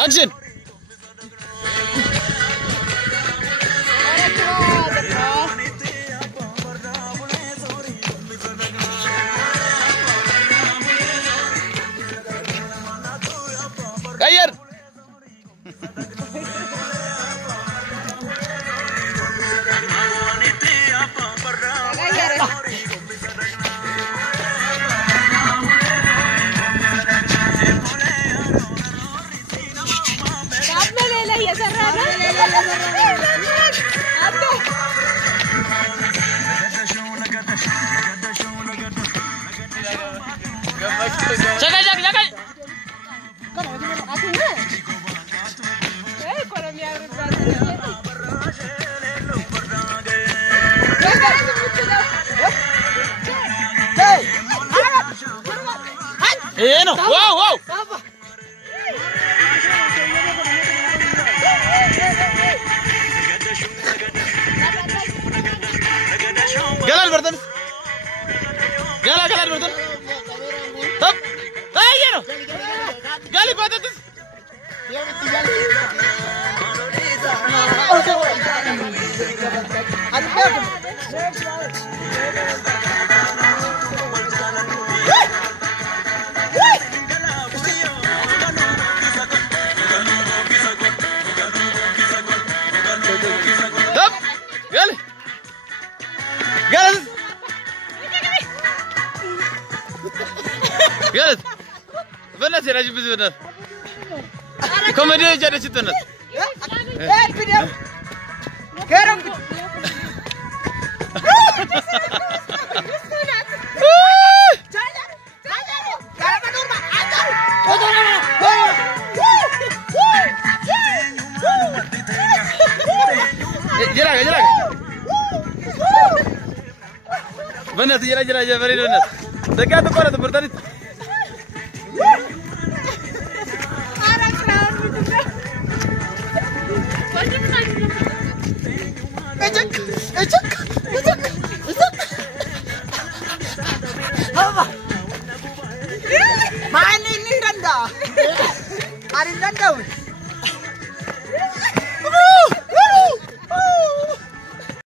Action. Ayer. No. Wow, wow. Gala Alberton. Gala Alberton. Stop. Ay, ya no. Gali patatas. Yes. Benar sih Rajib benar. Komedi aja ada situ nas. Video. Kerong. Jelaga. Benar sih jelaga beri benar. Dekat tu pada tu bertani. Apa? Main ini randa. Hari randa.